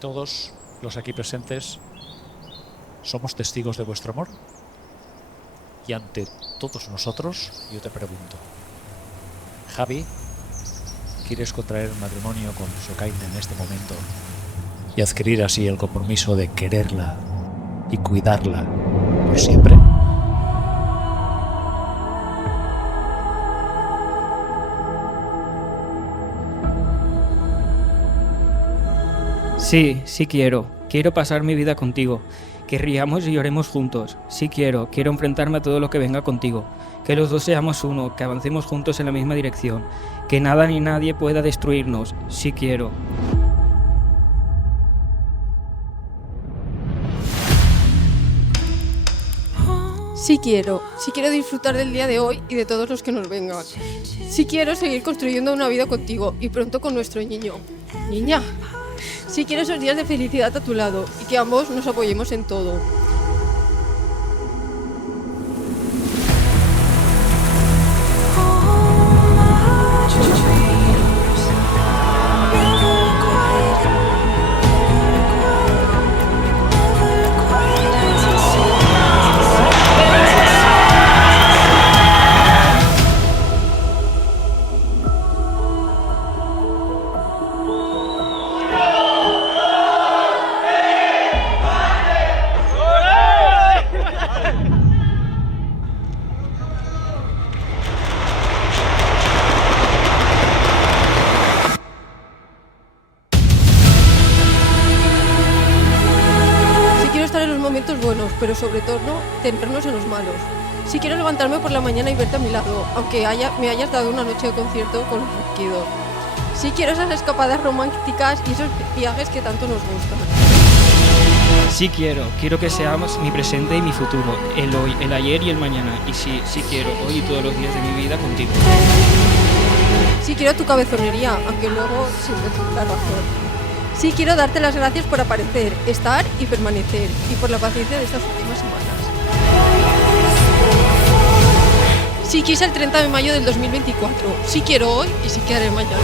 Todos los aquí presentes somos testigos de vuestro amor. Y ante todos nosotros, yo te pregunto, Javi, ¿quieres contraer matrimonio con Sokaina en este momento y adquirir así el compromiso de quererla y cuidarla por siempre? Sí, sí quiero. Quiero pasar mi vida contigo. Que riamos y lloremos juntos. Sí quiero. Quiero enfrentarme a todo lo que venga contigo. Que los dos seamos uno, que avancemos juntos en la misma dirección. Que nada ni nadie pueda destruirnos. Sí quiero. Sí quiero disfrutar del día de hoy y de todos los que nos vengan. Sí quiero seguir construyendo una vida contigo y pronto con nuestro niño. Niña. Sí quiero esos días de felicidad a tu lado y que ambos nos apoyemos en todo. Momentos buenos, pero sobre todo centrarnos en los malos. Sí quiero levantarme por la mañana y verte a mi lado, aunque me hayas dado una noche de concierto con los Ronquido. Sí quiero esas escapadas románticas y esos viajes que tanto nos gustan. Sí quiero que seamos mi presente y mi futuro, el hoy, el ayer y el mañana. Y sí quiero hoy y todos los días de mi vida contigo. Sí quiero tu cabezonería, aunque luego siempre tengo la razón. Sí quiero darte las gracias por aparecer, estar y permanecer, y por la paciencia de estas últimas semanas. Sí quise el 30 de mayo del 2024, sí quiero hoy y sí quiero mañana.